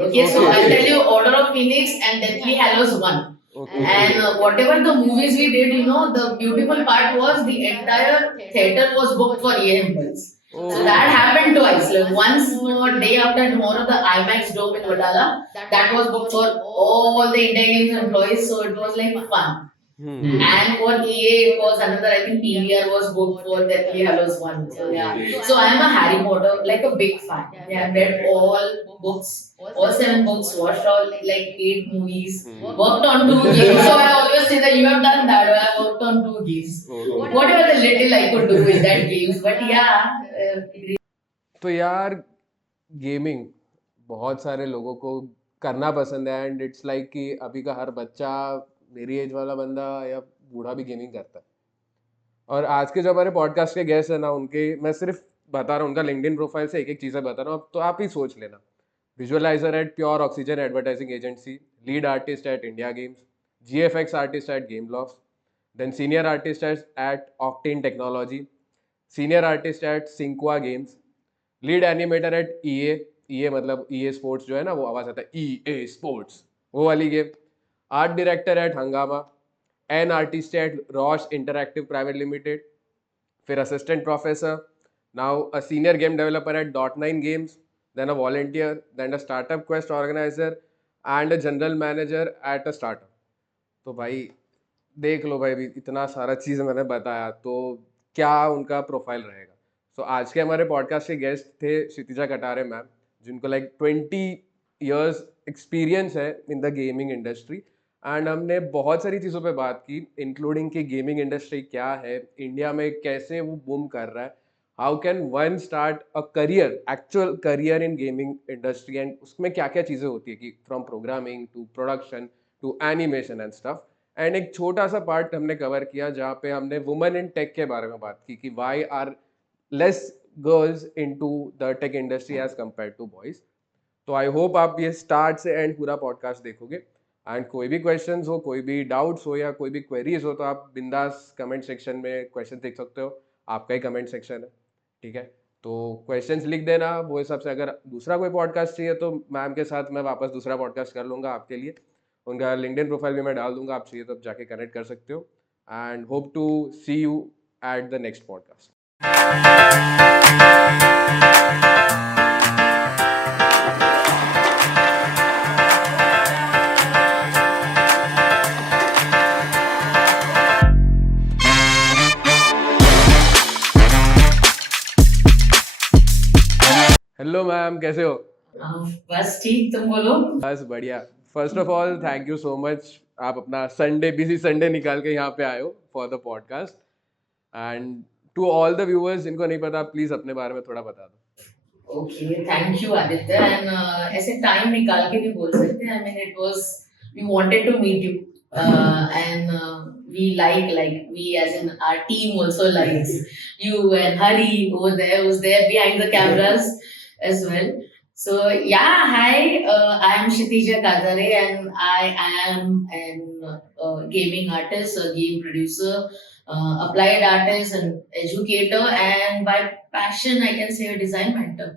Okay, so I'll tell you Order of Phoenix and Deathly Hallows 1. Okay. And whatever the movies we did, the beautiful part was the entire theater was booked for EA employees. So that happened twice. Like once for day after tomorrow, the IMAX Dome in Vadala, that was booked for all the India Games employees. So it was like fun. And for EA, it was another, I think PVR was booked for Deathly Hallows 1. So yeah. So I'm a Harry Potter, like a big fan. Yeah, I've read all books, all 7 books, watched all like 8 movies, worked on 2 games. So I always say that you have done that, or I worked on 2 games. Whatever the little I could do in that games. But yeah. तो यार gaming बहुत सारे लोगों को करना पसंद है and it's like कि अभी का हर बच्चा, मेरी एज वाला बंदा या बूढ़ा भी गेमिंग करता है। और आज के जो हमारे पॉडकास्ट के गेस्ट है ना, उनके मैं सिर्फ बता रहा हूँ, उनका लिंक्डइन प्रोफाइल से एक एक चीज़ें बता रहा हूँ, तो आप ही सोच लेना। Visualizer at Pure Oxygen advertising agency, lead artist at India Games, GFX artist at Gameloft, then senior artist at Octane Technology, senior artist at Sinqua Games, lead animator at EA मतलब EA Sports जो है ना, वो आवाज आता है EA Sports, वो वाली game, art director at Hungama, an artist at Rosh Interactive Private Limited, फिर assistant professor, now a senior game developer at .9 games, then a volunteer, then a startup quest organizer and a general manager at a startup. तो भाई देख लो भाई, इतना सारा चीज़ मैंने बताया, तो क्या उनका प्रोफाइल रहेगा। सो आज के हमारे पॉडकास्ट के गेस्ट थे क्षितिजा कटारे मैम, जिनको लाइक 20 इयर्स एक्सपीरियंस है in the gaming industry, and हमने बहुत सारी चीज़ों पे बात की, इंक्लूडिंग कि गेमिंग इंडस्ट्री क्या है, इंडिया में कैसे वो बूम कर रहा है, how can one start a career, actual career in gaming industry, and उसमें क्या क्या चीज़ें होती है कि from programming to production to animation and stuff. And एक छोटा सा पार्ट हमने कवर किया जहाँ पे हमने वुमेन इन टेक के बारे में बात की कि why are less girls into the tech industry as compared to boys. तो आई होप आप ये स्टार्ट से एंड पूरा पॉडकास्ट देखोगे, एंड कोई भी क्वेश्चंस हो, कोई भी डाउट्स हो या कोई भी क्वेरीज हो, तो आप बिंदास कमेंट सेक्शन में क्वेश्चन देख सकते हो, आपका ही कमेंट सेक्शन है, ठीक है। तो क्वेश्चंस लिख देना, वो हिसाब से अगर दूसरा कोई पॉडकास्ट चाहिए तो मैम के साथ मैं वापस दूसरा पॉडकास्ट कर लूँगा आपके लिए, उनका लिंक्डइन प्रोफाइल भी मैं डाल दूंगा, आप चाहिए तो जाके कनेक्ट कर सकते हो, and hope to see you at the next podcast. Hello ma'am, कैसे हो? बस ठीक, तुम बोलो। बस बढ़िया। First of all thank you so much, आप अपना संडे, बिजी संडे निकाल के यहाँ पे आए हो for the podcast, and to all the viewers जिनको नहीं पता, प्लीज अपने बारे में थोड़ा बता दो। Okay, thank you Aditya. And ऐसे टाइम निकाल के भी बोल सकते हैं। I mean it was, we wanted to meet you and we like we as in our team also likes you and Hari over there, who's there behind the cameras as well. So yeah, hi, I am Kshitija Katare and I am an gaming artist, a game producer, applied artist and educator, and by passion I can say a design mentor.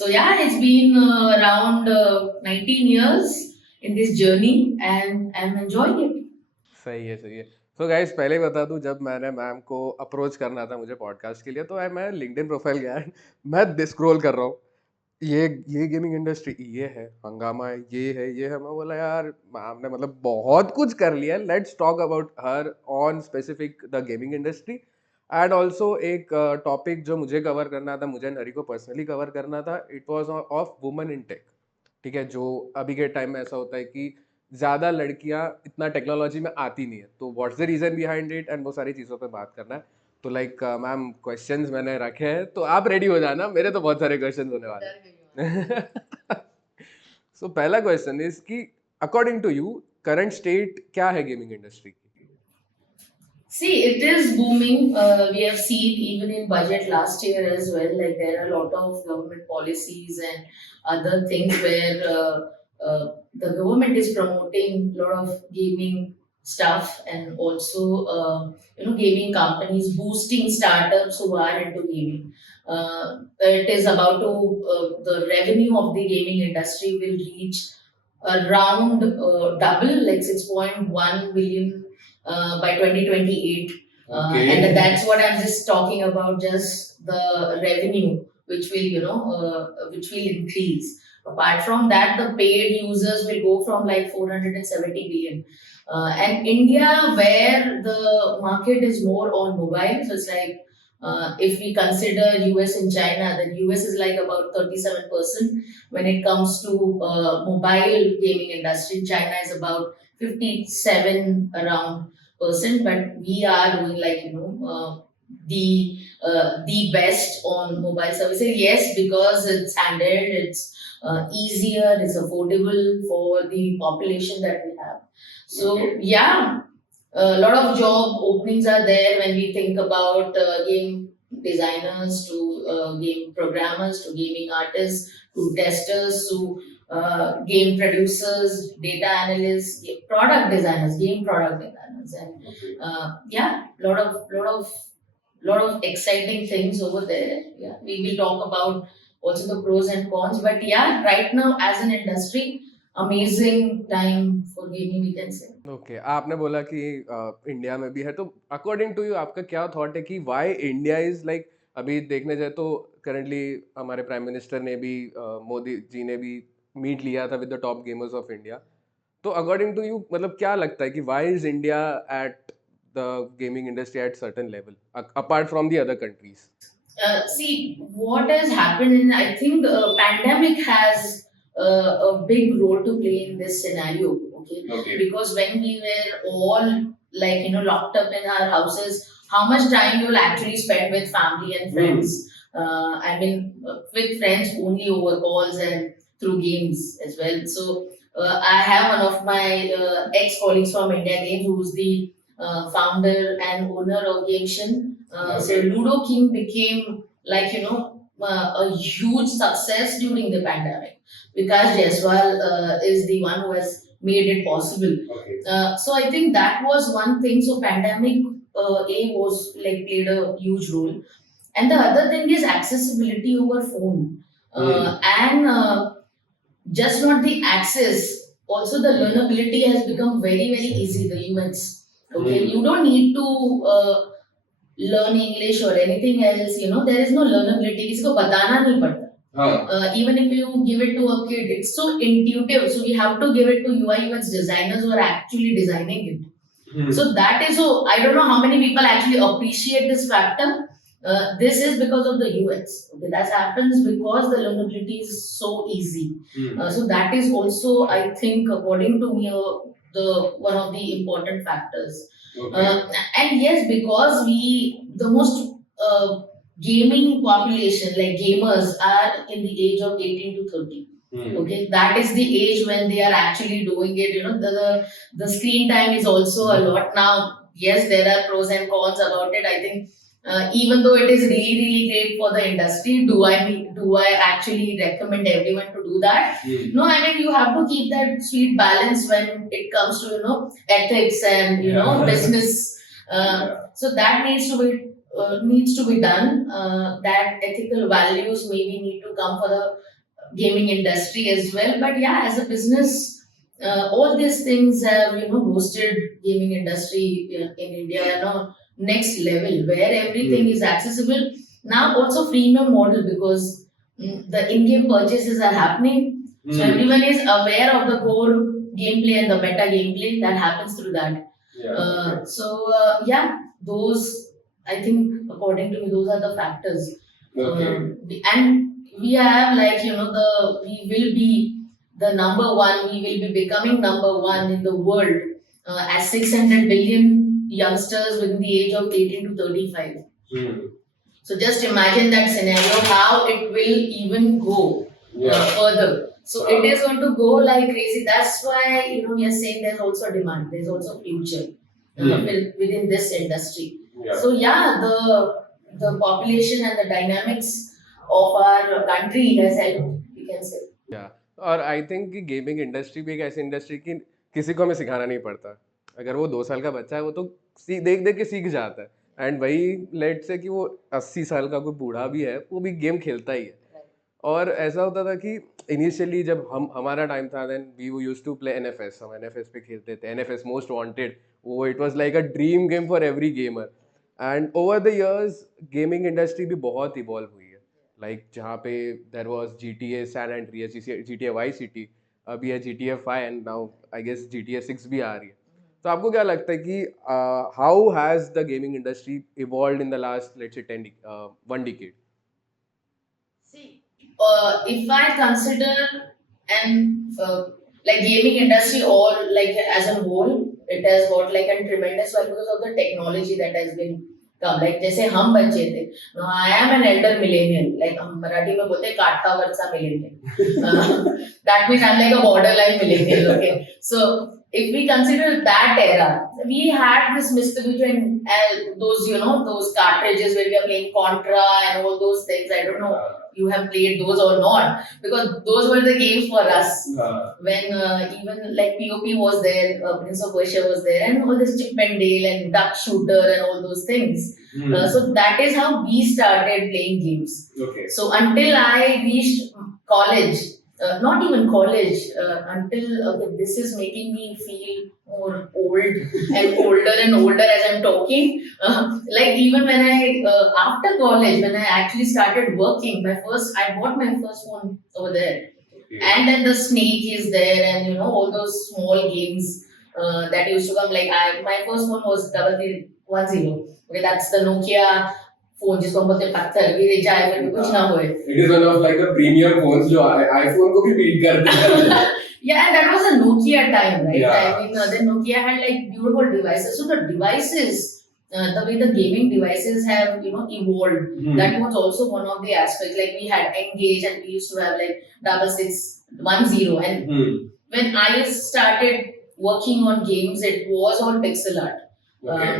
So yeah, it's been around 19 years in this journey and I'm enjoying it. सही है, सही है। तो guys पहले ही बता दूं, जब मैंने मैम को अप्रोच करना था मुझे पॉडकास्ट के लिए, तो मैं लिंक्डइन प्रोफाइल गया, मैं स्क्रॉल कर रहा हूँ, ये गेमिंग इंडस्ट्री, ये है हंगामा, ये है। मैं बोला यार मैम ने मतलब बहुत कुछ कर लिया, let's talk about her on specific the gaming industry, and also एक टॉपिक जो मुझे कवर करना था, मुझे नरी को पर्सनली कवर करना था, it was of women in tech, ठीक है। जो अभी के टाइम में ऐसा होता है कि ज़्यादा लड़कियां इतना टेक्नोलॉजी में आती नहीं है, तो what's the reason behind it, and वो सारी चीज़ों पे बात करना है। तो लाइक मैम क्वेश्चंस मैंने रखे हैं, तो आप रेडी हो जाना, मेरे तो बहुत सारे क्वेश्चंस होने वाले हैं। सो पहला क्वेश्चन इज कि according to you current state क्या है गेमिंग इंडस्ट्री की? See, it is booming. We have seen even in budget last year as well. Like there are a lot of government policies and other things where the government is promoting a lot of gaming stuff, and also gaming companies boosting startups who are into gaming. It is about to the revenue of the gaming industry will reach around double, like 6.1 billion by 2028. And that's what I'm just talking about, just the revenue, which will, which will increase. Apart from that, the paid users will go from like 470 billion. And India, where the market is more on mobile, so it's like if we consider US and China, then US is like about 37%. When it comes to mobile gaming industry, China is about 57 around percent, but we are doing like the best on mobile services. Yes, because it's handled, it's easier, it's affordable for the population that we have. So yeah, a lot of job openings are there when we think about game designers to game programmers to gaming artists to testers to game producers, data analysts, game product designers, and yeah, lot of exciting things over there. Yeah, we will talk about also the pros and cons, but yeah, right now as an industry, amazing time for gaming, we can say. Okay आपने बोला कि India में भी है तो according to you आपका क्या thought है कि व्हाई इंडिया इज लाइक अभी देखने जाए तो करंटली हमारे प्राइम मिनिस्टर ने भी मोदी जी ने भी मीट लिया था with the top gamers of India तो अकॉर्डिंग टू यू मतलब क्या लगता है कि why is India at the gaming industry at certain level apart from the other countries See what has happened in, I think pandemic has a big role to play in this scenario. Okay, because when we were all like locked up in our houses, how much time you'll actually spend with family and friends? I mean, with friends only over calls and through games as well. So I have one of my ex colleagues from India Games who's the founder and owner of GameShin. So Ludo King became like a huge success during the pandemic because Jaiswal is the one who has made it possible. So I think that was one thing. So pandemic A was like played a huge role, and the other thing is accessibility over phone, and just not the access, also the learnability has become very very easy. The UX, okay, you don't need to learn English or anything else. There is no learnability. इसको बताना नहीं पड़ता. Even if you give it to a kid, it's so intuitive. So we have to give it to UI UX designers who are actually designing it. So that is so. I don't know how many people actually appreciate this factor. This is because of the UX. Okay, that happens because the learnability is so easy. So that is also, I think, according to me, the one of the important factors. And yes, because the most gaming population, like gamers, are in the age of 18 to 30. Okay, that is the age when they are actually doing it. The screen time is also a lot now. Yes, there are pros and cons about it. I think even though it is really really great for the industry, do I actually recommend everyone to do that? No, I mean you have to keep that sweet balance when it comes to ethics and business. So that needs to be done. That ethical values maybe need to come for the gaming industry as well. But yeah, as a business, all these things have boosted gaming industry in India next level where everything is accessible. Now also freemium model because the in-game purchases are happening. So everyone is aware of the core gameplay and the meta gameplay that happens through that. Yeah, those, I think, according to me, those are the factors. And we have like we will be the number one. We will be becoming number one in the world as 600 billion youngsters within the age of 18 to 35. So just imagine that scenario, how it will even go further. So it is going to go like crazy. That's why we are saying there's also demand. There's also future within this industry. So yeah, the population and the dynamics of our country has helped, we can say. या और I think कि gaming industry भी एक ऐसी industry की किसी को हमें सिखाना नहीं पड़ता अगर वो 2 साल का बच्चा है वो तो देख देख के सीख जाता है एंड वही लेट से कि वो 80 साल का कोई बूढ़ा भी है वो भी गेम खेलता ही है। और ऐसा होता था कि इनिशियली जब हम हमारा टाइम था then we used to play NFS, हम एनएफएस पे खेलते थे, एनएफएस मोस्ट वांटेड। वो it was like a dream game for every gamer. And over the years gaming industry भी बहुत इवॉल्व हुई है। लाइक जहाँ पे there was GTA San Andreas, GTA Vice City, अभी है GTA 5 and now I guess GTA 6 भी आ रही है। तो आपको क्या लगता है कि how has the gaming industry evolved in the last let's say 1 decade? See, if I consider and like gaming industry all like as a whole, it has got like a tremendous value because of the technology that has been come. Like जैसे हम बच्चे थे, now I am an elder millennial. Like हम मराठी में बोलते हैं काठा वर्षा millennial. That means I'm like a borderline millennial. Okay, so if we consider that era, we had this mystery between those those cartridges where we are playing Contra and all those things. I don't know you have played those or not because those were the games for us when even like POP was there, Prince of Persia was there, and all this Chip and Dale and Duck Shooter and all those things. So that is how we started playing games. Okay. So until I reached college, not even college, until this is making me feel more old and older as I'm talking. Like even when I after college, when I actually started working, I bought my first phone over there. Okay. And then the Snake is there, and all those small games that used to come. Like my first phone was 3310. Okay, that's the Nokia phone जिसको हम बोलते हैं पत्थर गिरे जाए फिर भी कुछ ना होए. It is one of like the premium phones जो iPhone को भी beat करते हैं. Yeah, and that was a Nokia time, right? Yeah. I mean, then Nokia had like beautiful devices. So the devices, the way the gaming devices have, evolved, that was also one of the aspects. Like we had Engage and we used to have like 6610. And when I started working on games, it was on pixel art. Okay.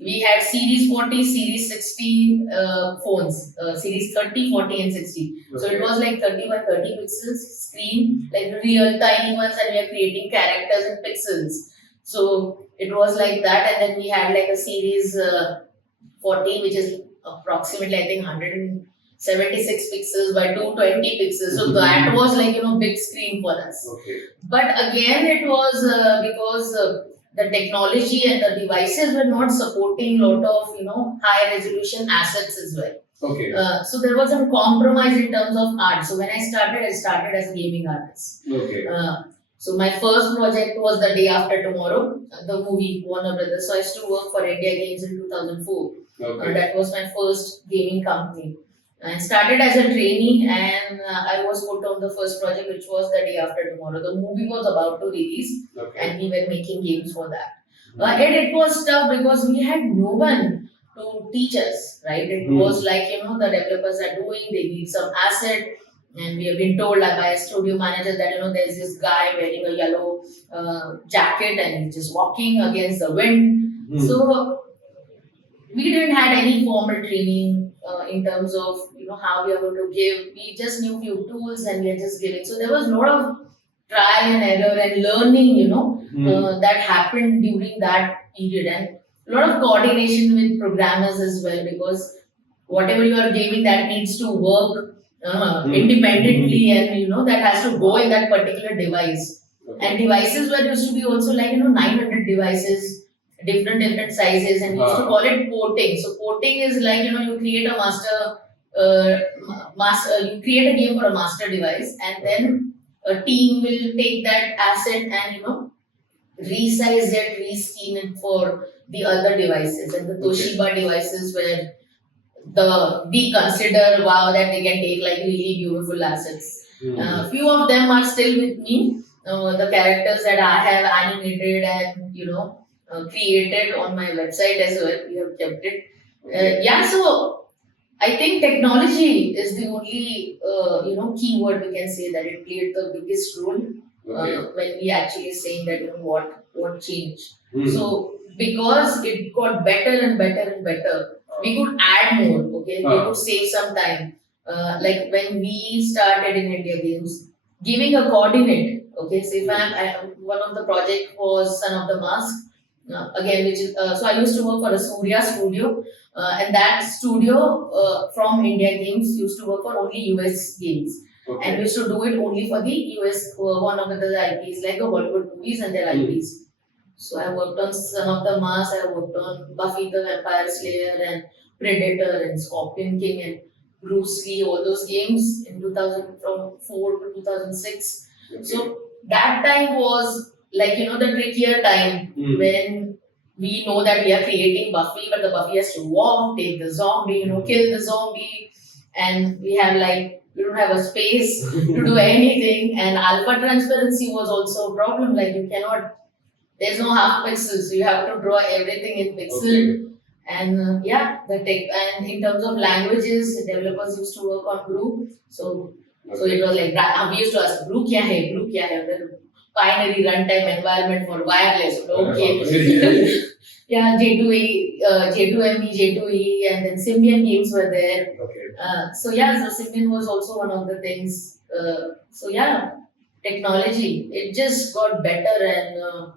We had Series 40, Series 60 phones, Series 30, 40, and 60. Okay. So it was like 30 by 30 pixels screen, like real tiny ones, and we are creating characters in pixels. So it was like that, and then we had like a Series 40, which is approximately I think 176 pixels by 220 pixels. So that was like big screen for us. Okay. But again, it was because the technology and the devices were not supporting lot of high resolution assets as well. Okay. So there was a compromise in terms of art. So when I started as a gaming artist. Okay. So my first project was The Day After Tomorrow, the movie Warner Brothers. So I used to work for India Games in 2004. Okay. That was my first gaming company. I started as a trainee, and I was put on the first project, which was The Day After Tomorrow. The movie was about to release, okay, and we were making games for that. And it was tough because we had no one to teach us, right? It was like, the developers are doing, they need some asset, and we have been told by a studio manager that, there's this guy wearing a yellow jacket and he's just walking against the wind. So we didn't had any formal training in terms of how we are going to give. We just knew few tools and we are just giving. So there was a lot of trial and error and learning, that happened during that period, and a lot of coordination with programmers as well, because whatever you are giving, that needs to work independently, and that has to go in that particular device. Okay. And devices were used to be also like 900 devices, different sizes, and we used to call it porting. So porting is like you create a you create a game for a master device, and then a team will take that asset and resize it, reskin it for the other devices. And the Toshiba devices where we consider wow that they can take like really beautiful assets. Few of them are still with me. The characters that I have animated and created on my website as well. We have kept it. Yeah, so I think technology is the only keyword we can say that it played the biggest role when we actually saying that what changed. So because it got better and better and better, we could add more. Okay, we could save some time. Like when we started in India Games, giving a coordinate. Okay, so if one of the project was Son of the Mask, again, which is so I used to work for a Surya studio, and that studio from India Games used to work for only US games. And we used to do it only for the US, one of the IPs, like the Bollywood movies and their IPs. So I worked on Son of the Mars, I worked on Buffy the Vampire Slayer and Predator and Scorpion King and Bruce Lee, all those games in 2000 from 4 to 2006. So that time was like, the trickier time when we know that we are creating Buffy, but the Buffy has to walk, take the zombie, kill the zombie, and we don't have a space to do anything. And alpha transparency was also a problem. Like you cannot, there's no half pixels, so you have to draw everything in pixel. And the tech, and in terms of languages, developers used to work on Brew. So it was like that. We used to ask, Brew kya hai? Brew kya hai? The binary runtime environment for wireless. Okay. Yeah, J2E, J2ME, J2E, and then Symbian games were there. So Symbian was also one of the things. Technology, it just got better, and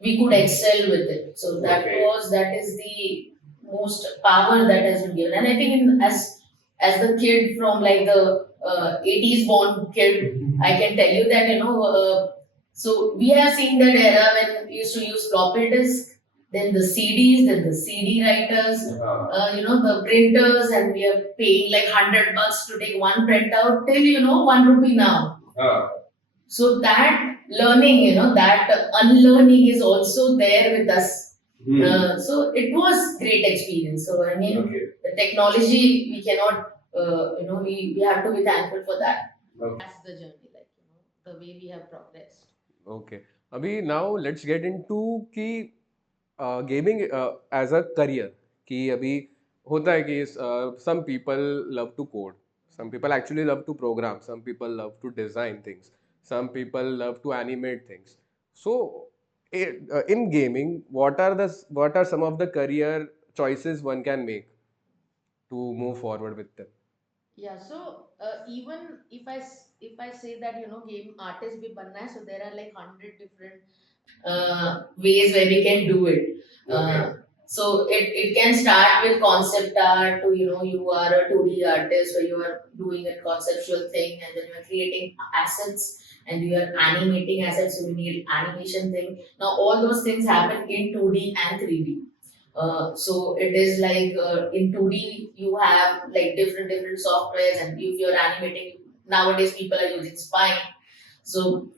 we could excel with it. So that is the most power that has been given. And I think as the kid from like the 80s born kid, I can tell you that so we have seen that era when we used to use floppy disk, then the CDs, then the CD writers, the printers, and we are paying like $100 to take one printout till ₹1 now. So that learning, that unlearning is also there with us. So it was great experience. So I mean, the technology we cannot, we have to be thankful for that. That's the journey, like the way we have progressed. Okay. Abhi, now let's get into कि gaming as a career. कि अभी होता है कि some people love to code, some people actually love to program, some people love to design things, some people love to animate things. So in gaming, what are some of the career choices one can make to move forward with them? Yeah, so even if I say that game artist bhi banna hai, so there are like 100 different ways where we can do it. So it can start with concept art to you are a 2D artist, or you are doing a conceptual thing, and then you are creating assets and you are animating assets, so you need animation thing. Now all those things happen in 2D and 3D. So it is like in 2D you have like different softwares, and if you're animating, nowadays people are using Spine. So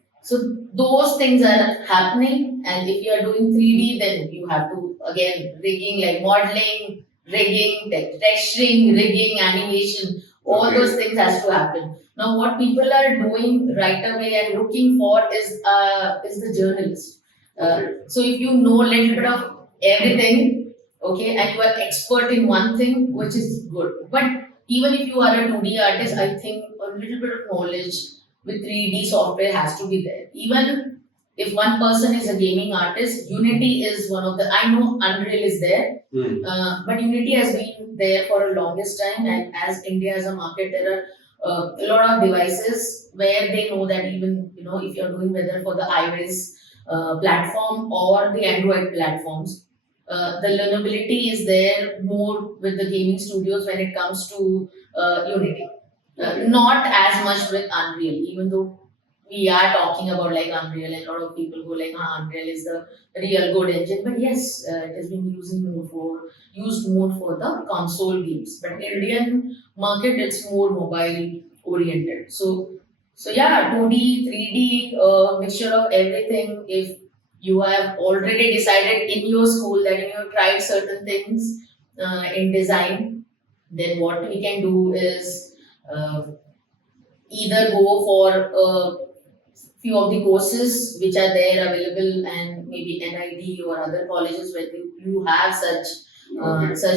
those things are happening, and if you are doing 3D, then you have to again rigging, like modeling, rigging, texturing, rigging, animation. All those things has to happen. Now, what people are doing right away and looking for is the journalist. So if you know a little bit of everything, okay, and you are expert in one thing, which is good. But even if you are a 2D artist, I think a little bit of knowledge with 3D software has to be there. Even if one person is a gaming artist, Unity is one of the. I know Unreal is there, but Unity has been there for a longest time. And as India as a market, there are a lot of devices where they know that even if you're doing whether for the iOS platform or the Android platforms, the learnability is there more with the gaming studios when it comes to Unity. Not as much with Unreal, even though we are talking about like Unreal, and a lot of people go like, Unreal is the real good engine. But yes, it has been used more for the console games. But Indian market, it's more mobile oriented. So 2D, 3D, mixture of everything. If you have already decided in your school that you have tried certain things in design, then what we can do is either go for a few of the courses which are there available, and maybe NID or other colleges where you have such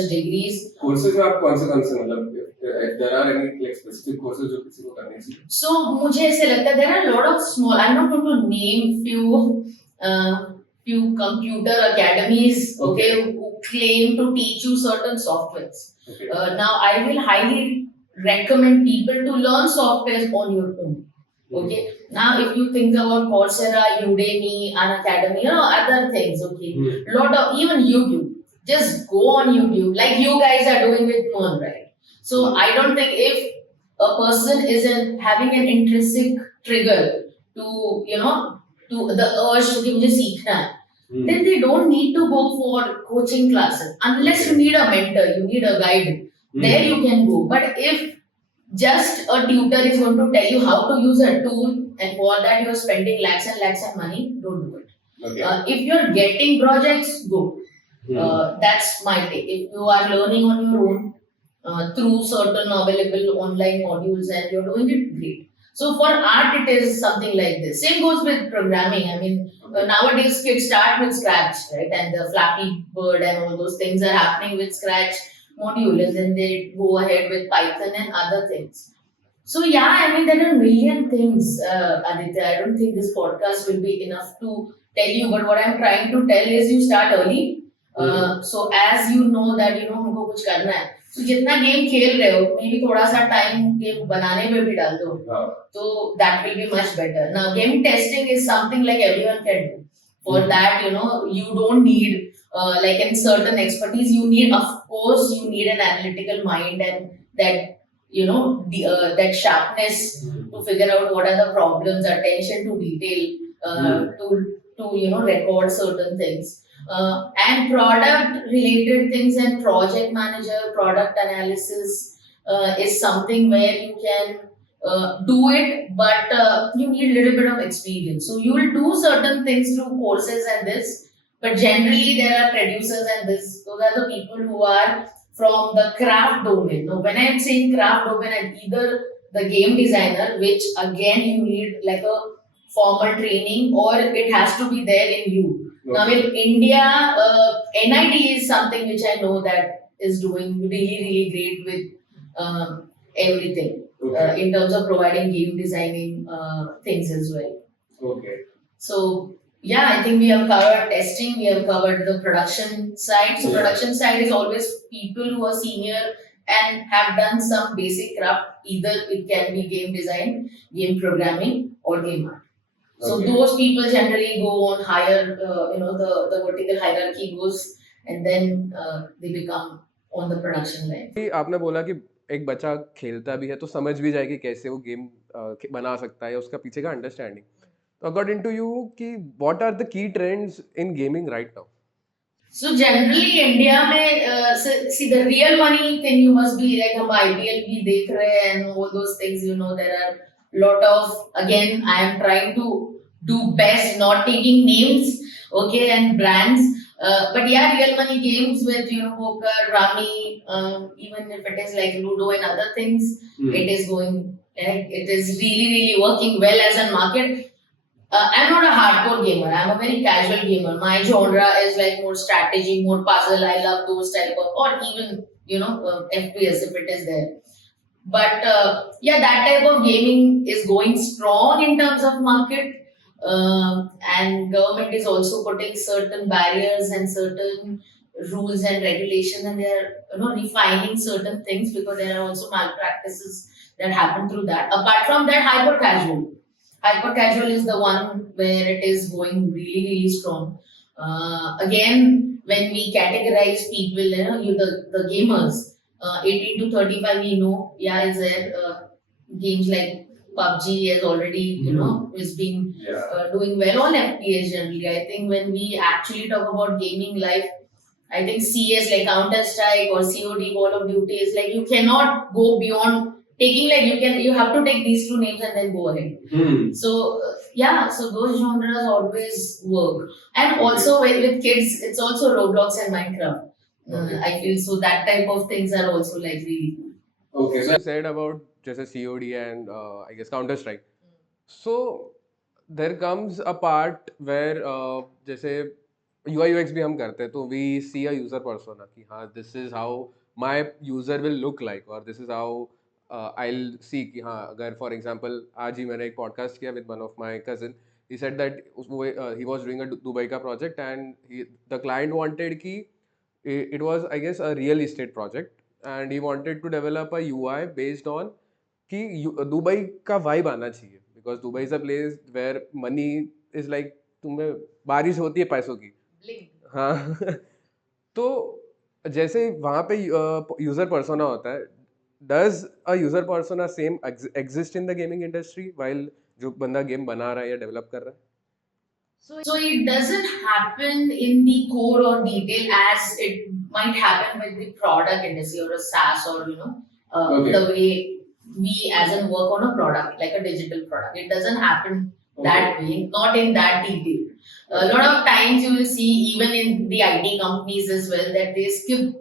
degrees. Courses में आप कौन से मतलब if there are any like specific courses जो किसी को करने चाहिए? So मुझे ऐसे लगता है there are a lot of small. I'm not going to name few computer academies, who claim to teach you certain softwares. Now I will highly recommend people to learn softwares on your own. Okay, now if you think about Coursera, Udemy, Unacademy, other things, okay, lot of even YouTube. Just go on YouTube, like you guys are doing with Moon, right? So I don't think if a person isn't having an intrinsic trigger to, to the urge to कि मुझे सीखना है, then they don't need to go for coaching classes unless you need a mentor, you need a guide. There you can go. But if just a tutor is going to tell you how to use a tool, and for that you're spending lakhs and lakhs of money, don't do it. If you're getting projects, go. That's my take. If you are learning on your own through certain available online modules and you're doing it, great. So for art, it is something like this. Same goes with programming. I mean, nowadays kids start with Scratch, right? And the Flappy Bird and all those things are happening with Scratch module, and then they go ahead with Python and other things. So yeah, I mean there are a million things, Aditya. I don't think this podcast will be enough to tell you, but what I'm trying to tell is you start early. So as you know that हमको कुछ करना है, तो जितना game खेल रहे हो, maybe थोड़ा सा टाइम गेम बनाने में भी डाल दो, तो that will be much better. Now game testing is something like everyone can do. For that, you don't need like in certain expertise, you need, of course, you need an analytical mind and that that sharpness to figure out what are the problems, attention to detail, to record certain things, and product related things, and project manager, product analysis is something where you can do it, but you need a little bit of experience. So you will do certain things through courses and this, but generally there are producers and this. Those are the people who are from the craft domain. Now, when I'm saying craft domain, I'm either the game designer, which again you need like a formal training, or it has to be there in you. Okay. Now in India, NID is something which I know that is doing really, really great with everything. Okay. In terms of providing game designing things as well. Okay. So yeah, I think we have covered testing, we have covered the production side. So production side is always people who are senior and have done some basic craft. Either it can be game design, game programming, or game art. So those people generally go on higher, the vertical hierarchy goes, and then they become on the production line. आपने बोला कि एक बच्चा खेलता भी है तो समझ भी जाए कि कैसे वो गेम बना सकता है, उसका पीछे का अंडरस्टैंडिंग. तो अकॉर्डिंग टू यू कि what are the key trends in gaming right now? So generally India में see the real money thing, you must be like हम IPL भी देख रहे हैं and all those things, there are lot of, again I am trying to do best not taking names, okay, and brands, but yeah, real money games with poker, rummy, even if it is like Ludo and other things, it is going, it is really, really working well as a market. I'm not a hardcore gamer. I'm a very casual gamer. My genre is like more strategy, more puzzle. I love those type of, or even FPS if it is there. But yeah, that type of gaming is going strong in terms of market, and government is also putting certain barriers and certain rules and regulations, and they're refining certain things because there are also malpractices that happen through that. Apart from that, hyper casual is the one where it is going really, really strong. Again, when we categorize people, the gamers, 18 to 35, we know, yeah, is there games like PUBG has already, is being doing well on FPS generally. I think when we actually talk about gaming life, I think CS like Counter Strike or COD, Call of Duty is like you cannot go beyond taking, like you have to take these two names and then go ahead. So yeah, so those genres always work, and also with kids, it's also Roblox and Minecraft. I feel so that type of things are also like really cool. Okay, so you said about just a COD and I guess Counter Strike. So there comes a part where जैसे UI UX भी हम करते हैं तो we see a user persona कि हाँ this is how my user will look like, or this is how I'll see कि हाँ अगर for example आज ही मैंने एक podcast किया with one of my cousin. He said that he was doing a Dubai का project and the client wanted कि it was I guess a real estate project and he wanted to develop a UI based on कि Dubai का vibe आना चाहिए because Dubai is a place where money is like तुम्हें बारिश होती है पैसों की. Blink. हाँ. तो जैसे वहाँ पे यूजर पर्सोना होता है, does a user persona same exist in the gaming industry while जो बंदा गेम बना रहा है या डेवलप कर रहा है? So it doesn't happen in the core or detail as it might happen with the product industry or a SaaS or Okay. the way we as in work on a product like a digital product. It doesn't happen that way, not in that detail. A lot of times you will see even in the IT companies as well that they skip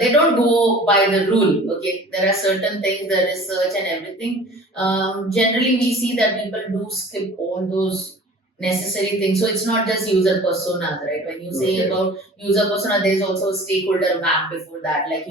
they don't go by the rule. Okay, there are certain things, the research and everything. Generally, we see that people do skip all those necessary things. So it's not just user personas, right? When you say about user persona, there is also a stakeholder map before that. Like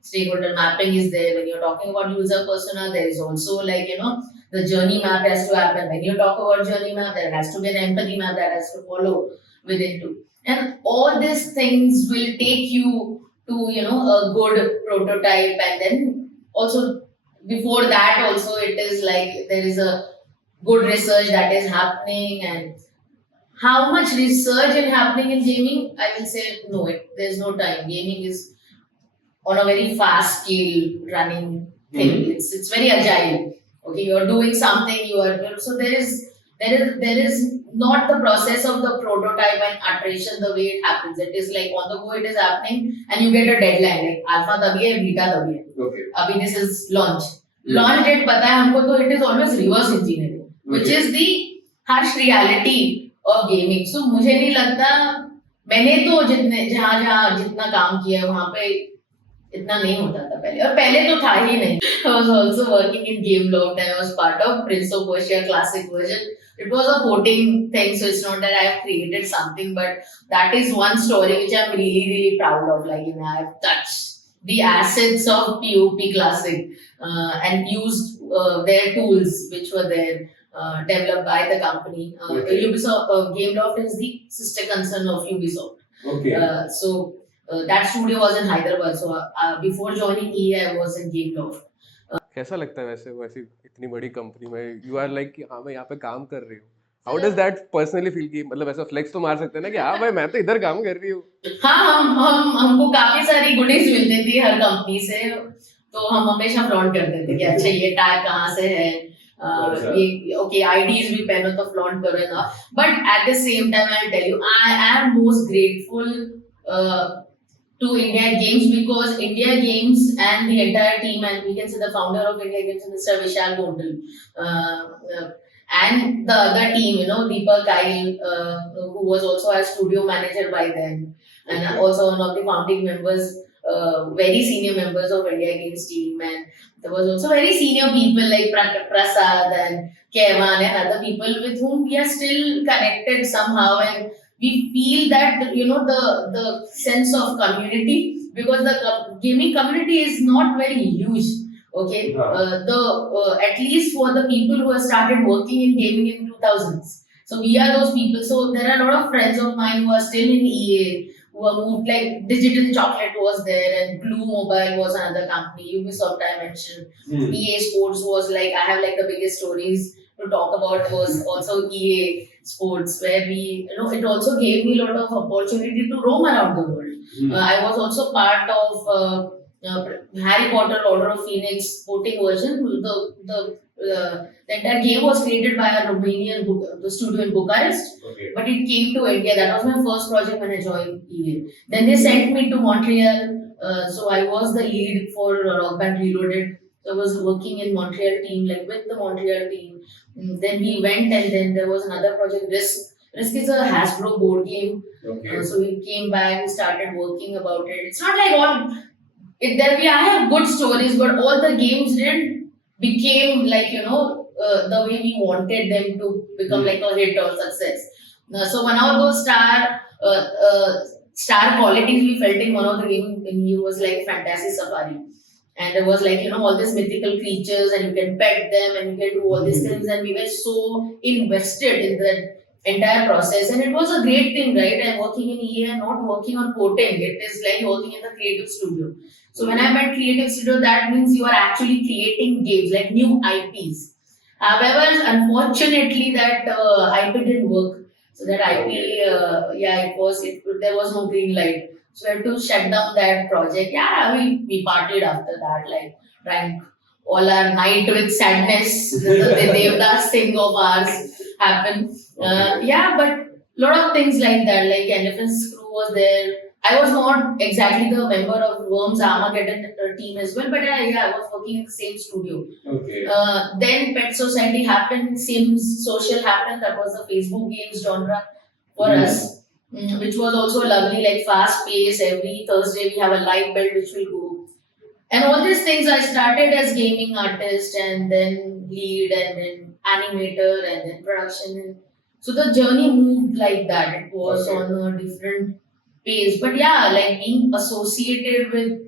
stakeholder mapping is there. When you're talking about user persona, there is also the journey map has to happen. When you talk about journey map, there has to be an empathy map that has to follow within too. And all these things will take you to a good prototype, and then also before that also it is like there is a good research that is happening. And how much research is happening in gaming, I will say no, there's no time. Gaming is on a very fast scale running thing. It's very agile. Okay, you're doing something, so there is not the process of the prototype and iteration the way it happens. It is like on the go it is happening and you get a deadline like alpha तभी है beta तभी है. Okay. अभी this is launch date पता है हमको, तो it is always reverse engineering, which is the harsh reality of gaming. So मुझे नहीं लगता, मैंने तो जहाँ जितना काम किया है वहाँ पे इतना नहीं होता था पहले, और पहले तो था ही नहीं. I was also working in Gameloft. I was part of Prince of Persia classic version. It was a porting thing, so it's not that I have created something, but that is one story which I'm really, really proud of. Like, I have touched the assets of POP Classic and used their tools which were there, developed by the company. Ubisoft, Gameloft is the sister concern of Ubisoft. Okay. So that studio was in Hyderabad. So before joining EA, I was in Gameloft. कैसा लगता है वैसे इतनी बड़ी company में you are like कि हाँ मैं यहाँ पे काम कर रही हूँ? How does that personally feel कि मतलब ऐसा फ्लेक्स तो मार सकते हैं ना कि हाँ भाई मैं तो इधर काम कर रही हूँ? हाँ, हमको काफी सारी गुडीज मिलती थी हर कंपनी से, तो हम हमेशा फ्लॉन्ट करते थे कि अच्छा ये टैग कहाँ से है, ये ओके आईडीज भी पहनो तो फ्लॉन्ट करेगा. But at the same time I tell you, I am most grateful to India Games, because India Games and the entire team, and we can say the founder of India Games, Mr. Vishal Gondal, and the other team, Deepak Kyle, who was also our studio manager by then, and also one of the founding members, very senior members of India Games team, and there was also very senior people like Prasad and Kevan and other people with whom we are still connected somehow, and we feel that the sense of community, because the gaming community is not very huge. Okay, at least for the people who have started working in gaming in 2000s. So we are those people. So there are a lot of friends of mine who are still in EA, who are moved, like Digital Chocolate was there, and Blue Mobile was another company. Ubisoft I mentioned. EA Sports was like, I have like the biggest stories to talk about was also EA Sports, where we, it also gave me a lot of opportunity to roam around the world. I was also part of Harry Potter Order of Phoenix sporting version. The entire game was created by a Romanian the studio in Bucharest, but it came to India. That was my first project when I joined EA. Then they sent me to Montreal, so I was the lead for Rock Band Reloaded. So I was working in Montreal team, like with the Montreal team. Then we went, and then there was another project, Risk. Risk is a Hasbro board game. So we came back, we started working about it. It's not like I have good stories, but all the games didn't became like, the way we wanted them to become like a hit or success. So one of those star qualities we felt in one of the games in you was like Fantasy Safari. And it was like, all these mythical creatures, and you can pet them and you can do all these things. And we were so invested in the entire process. And it was a great thing, right? I'm working in EA and not working on coding. It is like working in the creative studio. So when I meant creative studio, that means you are actually creating games, like new IPs. However, unfortunately, that IP didn't work. So that IP, yeah, there was no green light. So we had to shut down that project. Yeah, we partied after that, like drank all our night with sadness. The Devdas thing of ours happened. Yeah, but lot of things like that, like Elephant's crew was there. I was not exactly the member of Worms Armageddon team as well, but yeah, I was working in the same studio. Okay. Then Pet Society happened, Sims Social happened. That was the Facebook games genre for us, which was also lovely, like fast pace. Every Thursday we have a live build which will go. And all these things I started as gaming artist and then lead and then animator and then production. So the journey moved like that. It was on a different pace. But yeah, like being associated with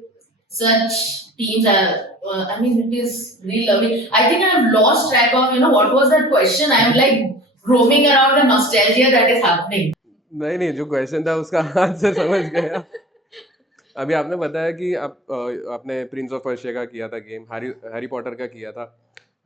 such teams, I mean, it is really lovely. I think I've lost track of, what was that question? I'm like roaming around the nostalgia that is happening. नहीं नहीं, जो question था उसका answer समझ गया. अभी आपने बताया कि आपने प्रिंस ऑफ पर्शिया का किया था गेम, हैरी पॉटर का किया था.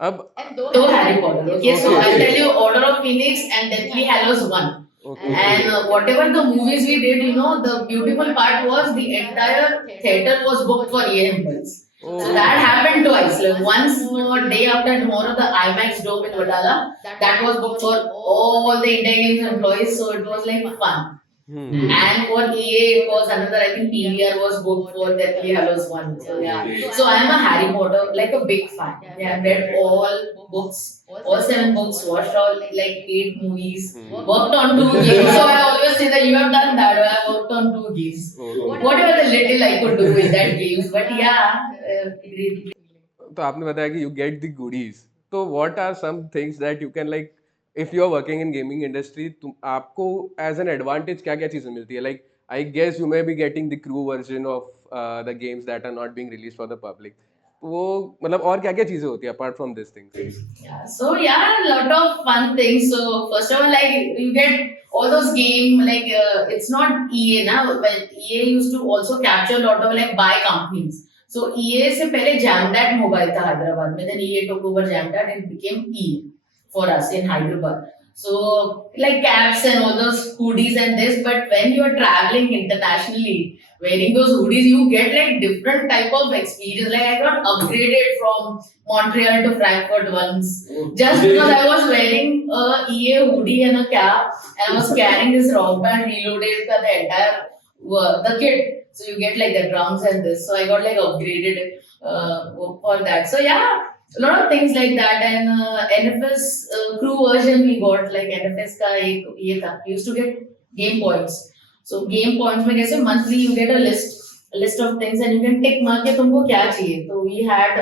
अब दो Harry Potter. Okay, so I'll tell you Order of Phoenix and Deathly Hallows 1. Okay. And whatever the movies we did, the beautiful part was the entire theater was booked for EA Impulse. Oh. So that happened twice. Like once more day after tomorrow, the IMAX Dome in Vadala, that was booked for all the India Games employees. So it was like fun. And for EA, it was another, I think PVR was booked for Deathly Hallows 1. So yeah. So I'm a Harry Potter, like a big fan. Yeah, I've read all books, all 7 books, watched all like 8 movies, worked on 2 games. So I always say that you have done that, or I worked on 2 games. Whatever the little I could do with that games. But yeah, really. तो आपने बताया कि you get the goodies. तो what are some things that you can like, if you are working in gaming industry, तुम आपको as an advantage क्या क्या चीजें मिलती है? Like I guess you may be getting the crew version of the games that are not being released for the public. वो मतलब और क्या क्या चीजें होती है apart from these things? Yeah, so yeah, a lot of fun things. So first of all, like you get all those game, like it's not EA now. When EA used to also capture a lot of like buy companies. So EA से पहले Jamdat Mobile था हैदराबाद में. Then EA took over Jamdat and became EA for us in Hyderabad. So like caps and all those hoodies and this, but when you are traveling internationally, wearing those hoodies, you get like different type of experience. Like I got upgraded from Montreal to Frankfurt once, just because I was wearing a EA hoodie and a cap, and I was carrying this rock band reloaded for the entire the kit. So you get like the drums and this. So I got like upgraded for that. So yeah, a lot of things like that. And NFS crew version we got, like NFS का एक ये था. We used to get game points. So game points में कैसे monthly you get a list of things and you can tick mark के तुमको क्या चाहिए. So we had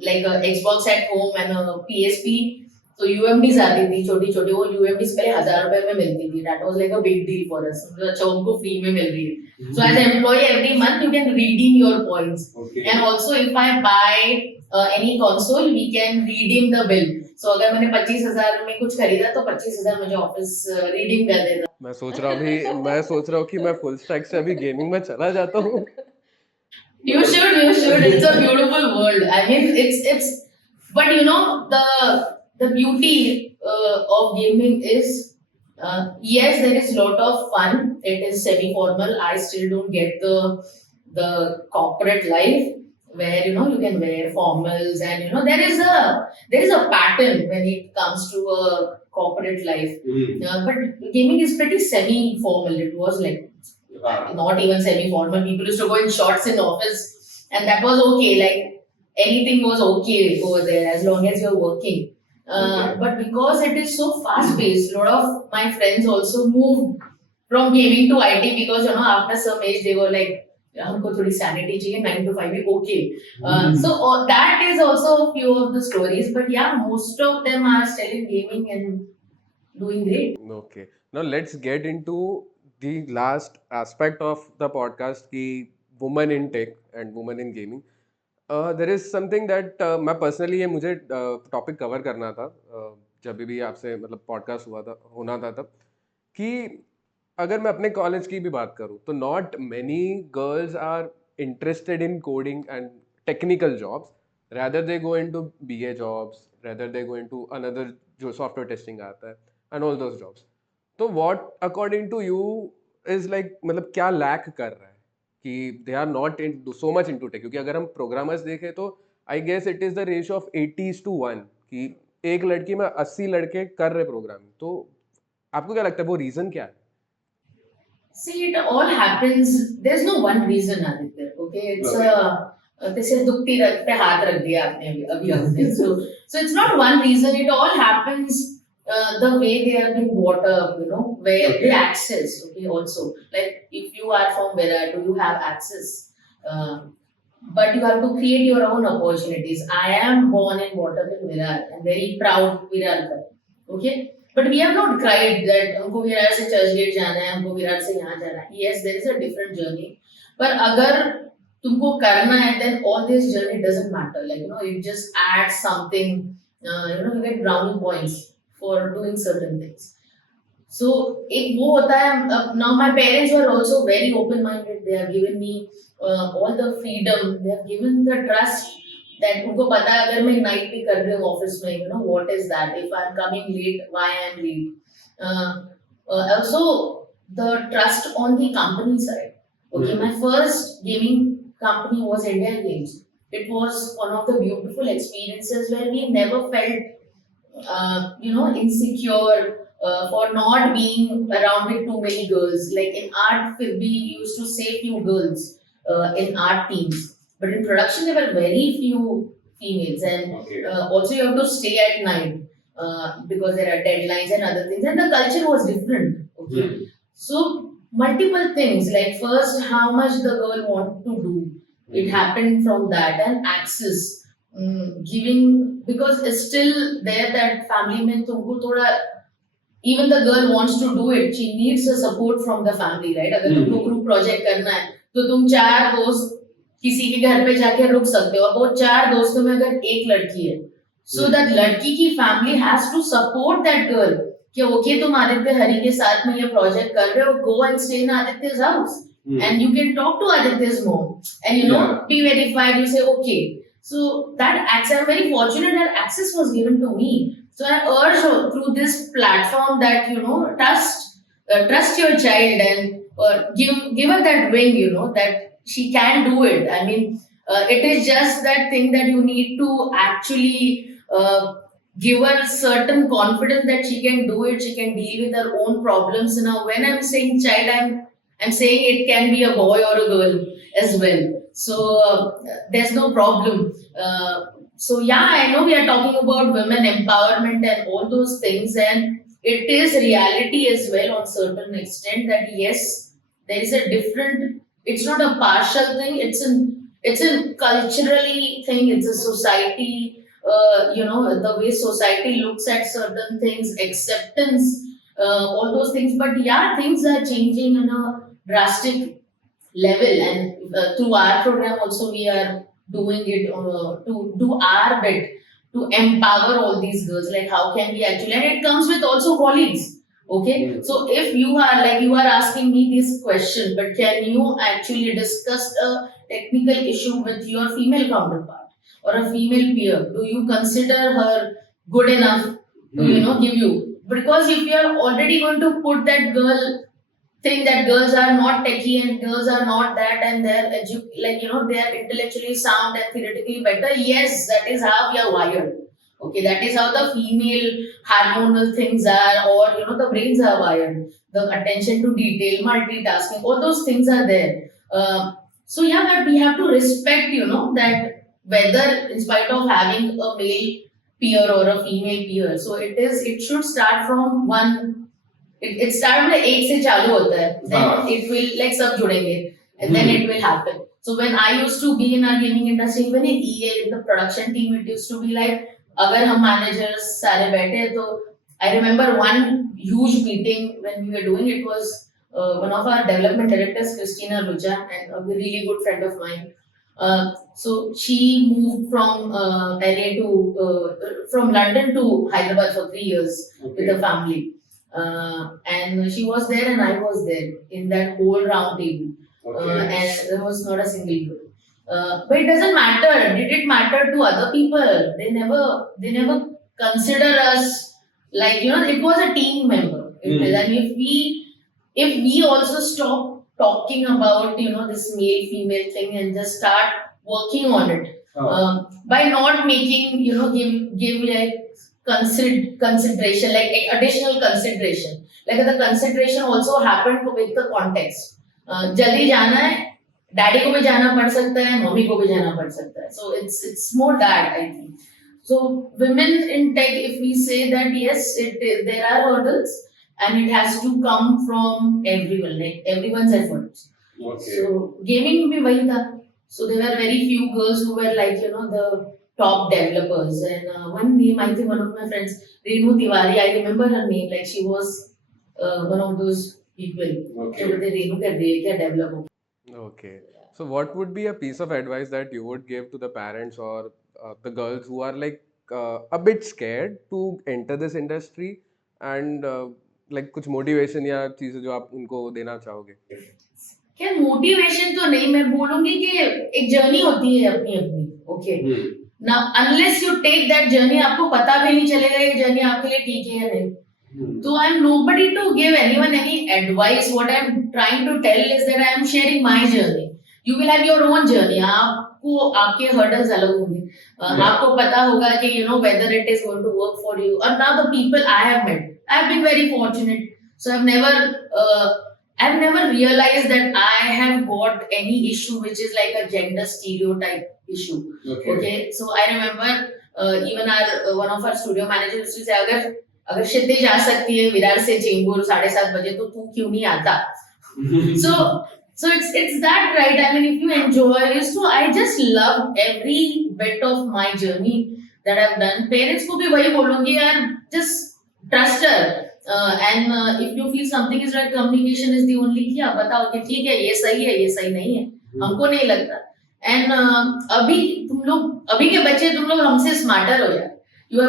like a Xbox at home and a PSP. तो UMDs आती थी छोटी छोटी, वो UMDs पहले 1000 रुपए में मिलती थी. That was like a big deal for us. अच्छा उनको फ्री में मिल रही है. So as an employee every month you can redeem your points. Okay. And also if I buy any console we can redeem the bill. So अगर मैंने 25,000 में कुछ खरीदा तो 25,000 मुझे ऑफिस redeem कर देता. मैं सोच रहा हूँ कि मैं फुल स्टैक से अभी गेमिंग में चला जाता हूँ. You should. It's a beautiful world. I mean, it's. But the beauty of gaming is, yes, there is lot of fun. It is semi-formal. I still don't get the corporate life where you can wear formals and there is a pattern when it comes to a corporate life. But gaming is pretty semi-formal. It was like not even semi-formal. People used to go in shorts in office, and that was okay. Like anything was okay over there as long as you're working. But because it is so fast-paced, a lot of my friends also moved from gaming to IT because after some age they were like, हमको थोड़ी sanity चाहिए, 9 to 5 भी okay. So that is also a few of the stories. But yeah, most of them are still in gaming and doing great. Okay. Now let's get into the last aspect of the podcast, की women in tech and women in gaming. There is something that मैं personally ये मुझे topic cover करना था जब भी आपसे मतलब पॉडकास्ट होना था तब, कि अगर मैं अपने कॉलेज की भी बात करूँ तो not many girls are interested in coding and technical jobs, rather they go into BA jobs, rather they go into another जो software testing आता है and all those jobs. तो what according to you is like मतलब क्या lack कर रहा है कि they are not in so much into tech? क्योंकि अगर हम programmers देखें तो I guess it is the ratio of 80:1 कि एक लड़की में 80 लड़के कर रहे प्रोग्रामिंग. तो आपको क्या लगता है वो रीजन क्या है? See, it all happens. There's no one reason, Aditya. Okay, it's this is dukti rath pe haath rakh diya aapne abhi abhi. So it's not one reason. It all happens the way they have been brought up. You know, where they access. Okay, also like if you are from Virat, do you have access? But you have to create your own opportunities. I am born and brought up in Virar. I'm very proud Virarkar. Okay? But we have not cried that हमको विरार से church gate जाना है, हमको विरार से यहाँ जाना है. Yes, there is a different journey. पर अगर तुमको करना है, then all this journey doesn't matter. Like, you know, it just adds something, you get brownie points for doing certain things. So एक वो होता है. Now my parents were also very open minded. They have given me all the freedom. They have given the trust that उनको पता है अगर मैं night पे कर रही हूँ office में, you know what is that? If I'm coming late, why I'm late? Also the trust on the company side. Okay, my first gaming company was India Games. It was one of the beautiful experiences where we never felt insecure for not being around with too many girls. Like in art, we used to say few girls in art teams, but in production there were very few females, and also you have to stay at night because there are deadlines and other things, and the culture was different. Okay, so multiple things. Like first, how much the girl want to do. It happened from that, and access. Giving, because it's still there that family में तुमको थोड़ा, even the girl wants to do it, she needs a support from the family, right? अगर तुमको group project करना है तो तुम 4 दोस्त किसी के घर पे जाके रुक सकते हो, और वो 4 दोस्तों में अगर एक लड़की है, so that लड़की की family has to support that girl कि okay तुम आदित्य हरि के साथ में ये project कर रहे हो, go and stay in Aditya's house and you can talk to Aditya's mom and be verified. You say okay. So that access, I'm very fortunate that access was given to me. So I urge her through this platform that trust your child and give her that wing, that she can do it. I mean, it is just that thing that you need to actually give her certain confidence that she can do it. She can deal with her own problems. Now, when I'm saying child, I'm saying it can be a boy or a girl as well. So there's no problem. So yeah, I know we are talking about women empowerment and all those things, and it is reality as well on certain extent that yes, there is a different. It's not a partial thing. It's a culturally thing. It's a society. The way society looks at certain things, acceptance, all those things. But yeah, things are changing in a drastic level, and through our program also we are doing it to do our bit to empower all these girls, like how can we actually, and it comes with also colleagues. Okay, so if you are asking me this question, but can you actually discuss a technical issue with your female counterpart or a female peer? Do you consider her good enough to give you, because if you are already going to put that girl, think that girls are not techie and girls are not that, and they are intellectually sound and theoretically better. Yes, that is how we are wired. Okay, that is how the female hormonal things are, or the brains are wired. The attention to detail, multitasking, all those things are there. So yeah, but we have to respect, that whether in spite of having a male peer or a female peer, so it should start from one. It started with एक से चालू होता है, then it will like सब जुड़ेंगे and then it will happen. So when I used to be in our gaming industry, even in EA, in the production team, it used to be like अगर हम managers सारे बैठे तो I remember one huge meeting when we were doing it was one of our development directors, Christina Ruja, and a really good friend of mine. So she moved from LA from London to Hyderabad for 3 years with her family. And she was there and I was there in that whole round table. And there was not a single girl. But it doesn't matter. Did it matter to other people? They never consider us like, it was a team member. And if we also stop talking about, this male female thing and just start working on it, by not making, give like consideration, like additional consideration, like the consideration also happened with the context. जल्दी जाना है, daddy को भी जाना पड़ सकता है, mummy को भी जाना पड़ सकता है. So it's more that, I think. So women in tech, if we say that yes, there are hurdles, and it has to come from everyone, like everyone's efforts. Okay. So gaming भी वही था. So there were very few girls who were like, the top developers. And one name, I think one of my friends, Renu Tiwari, I remember her name, like she was one of those people. Okay. जो बोलते रेनू कर दे क्या develop हो. Okay. So what would be a piece of advice that you would give to the parents or the girls who are like a bit scared to enter this industry and like कुछ motivation या चीजें जो आप उनको देना चाहोगे? क्या motivation तो नहीं, मैं बोलूंगी कि एक जर्नी होती है अपनी अपनी. Okay, now unless you take that journey, आपको पता भी नहीं चलेगा ये जर्नी आपके लिए ठीक है या नहीं. So I'm nobody to give anyone any advice. What I'm trying to tell is that I am sharing my journey. You will have your own journey. आपको आपके hurdles अलग होंगे. आपको पता होगा कि whether it is going to work for you. Or now the people I have met, I've been very fortunate. So I've never realized that I have got any issue which is like a gender stereotype issue. Okay. So I remember even our one of our studio managers used to say, अगर क्षितिज आ सकती है विरार से चेंबूर 7:30 बजे तो तू क्यों नहीं आता. So it's that, right? I mean, if you enjoy, so I just love every bit of my journey that I've done. Parents को भी वही बोलूंगी यार, just trust her. And if you feel something is right, communication is the only key. आप बताओ कि ठीक है, ये सही है, ये सही नहीं है, हमको नहीं लगता. And अभी के बच्चे तुम लोग हमसे स्मार्टर हो जाए. You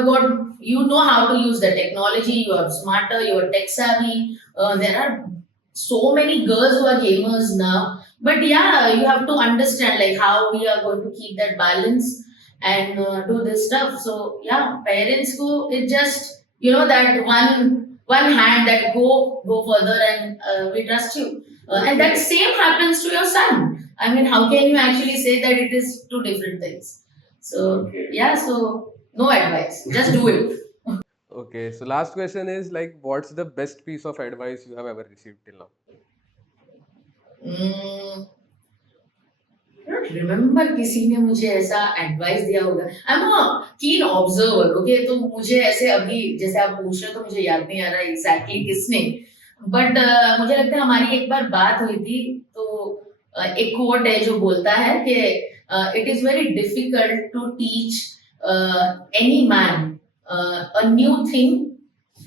know how to use the technology, you are smarter, you are tech savvy. There are so many girls who are gamers now. But yeah, you have to understand like how we are going to keep that balance and do this stuff. So yeah, parents go, it just, that one hand that go further, and we trust you. And that same happens to your son. I mean, how can you actually say that it is two different things? So yeah, so no advice, just do it. Okay, so last question is like, what's the best piece of advice you have ever received till now? I don't remember किसी ने मुझे ऐसा advice दिया होगा. I'm a keen observer, okay? तो मुझे ऐसे अभी जैसे आप पूछ रहे हो तो मुझे याद नहीं आ रहा exactly किसने, but मुझे लगता है हमारी एक बार बात हुई थी. तो एक कोट है जो बोलता है कि it is very difficult to teach any man a new thing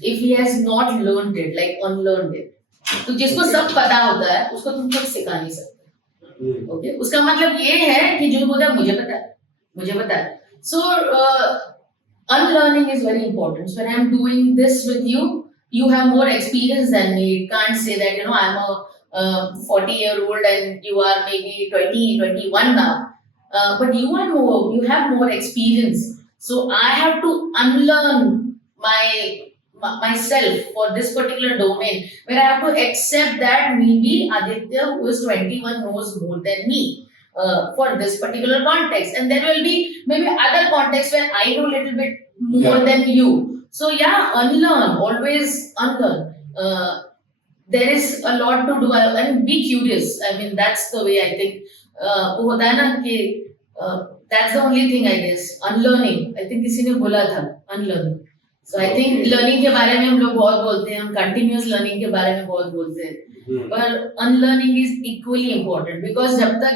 if he has not learned it, like unlearned it. तो जिसको सब पता होता है उसको तुम कुछ सिखा नहीं सकते. Okay? उसका मतलब ये है कि जो बोलता है मुझे पता है. So unlearning is very important. So when I'm doing this with you, you have more experience than me. You can't say that I'm a 40-year-old and you are maybe 20, 21 now. But you have more experience. So I have to unlearn myself for this particular domain, where I have to accept that maybe Aditya, who is 21, knows more than me for this particular context, and there will be maybe other contexts where I know a little bit more than you. So yeah, unlearn, always unlearn. There is a lot to do, and be curious. I mean, that's the way I think. होता है ना कि that's the only thing, I guess. Unlearning. I think किसी ने बोला था unlearn. So I think learning के बारे में हम लोग बहुत बोलते हैं, हम continuous learning के बारे में बहुत बोलते हैं. But unlearning is equally important, because जब तक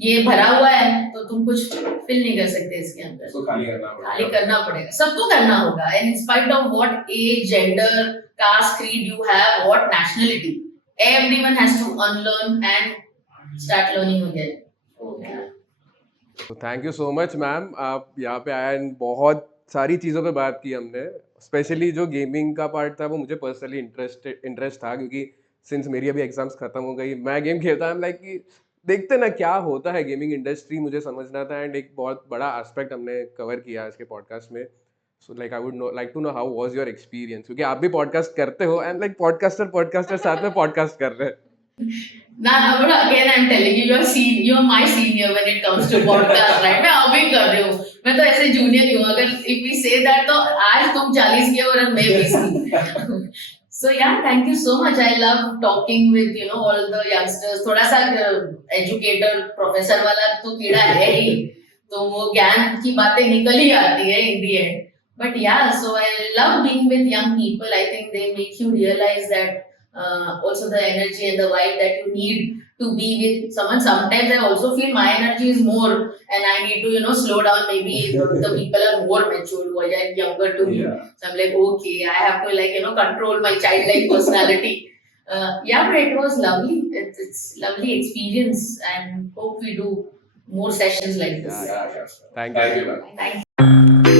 ये भरा हुआ है तो तुम कुछ fill नहीं कर सकते इसके अंदर. So खाली करना पड़ेगा. सबको करना होगा. And in spite of what age, gender, caste, creed you have, what nationality, everyone has to unlearn and start learning again. Okay. तो thank you so much ma'am, आप यहाँ पे आए and बहुत सारी चीज़ों पे बात की हमने. स्पेशली जो गेमिंग का पार्ट था वो मुझे पर्सनली इंटरेस्ट था, क्योंकि सिंस मेरी अभी एग्जाम्स खत्म हो गई, मैं गेम खेलता हूँ लाइक कि देखते ना क्या होता है गेमिंग इंडस्ट्री, मुझे समझना था, एंड एक बहुत बड़ा एस्पेक्ट हमने कवर किया इसके पॉडकास्ट में. So like I would like to know how was your experience, क्योंकि आप भी पॉडकास्ट करते हो एंड लाइक पॉडकास्टर साथ में पॉडकास्ट कर रहे हैं. Now, again, I'm telling you, you're my senior when it comes to podcast, right? मैं अभी कर रही हूँ, मैं तो ऐसे जूनियर ही हूँ. अगर if we say that, तो आज तुम 40 की हो और मैं 20 की. So yeah, thank you so much. I love talking with all the youngsters. थोड़ा सा educator, professor वाला तो कीड़ा है ही, तो वो ज्ञान की बातें निकल ही आती है in the end. But yeah, so I love being with young people. I think they make you realize that also the energy and the vibe that you need to be with someone. Sometimes I also feel my energy is more and I need to slow down. Maybe the people are more mature who are younger to me. So I'm like, okay, I have to control my childlike personality. Yeah, but it was lovely. It's lovely experience and hope we do more sessions like this. Thank you. Thank you.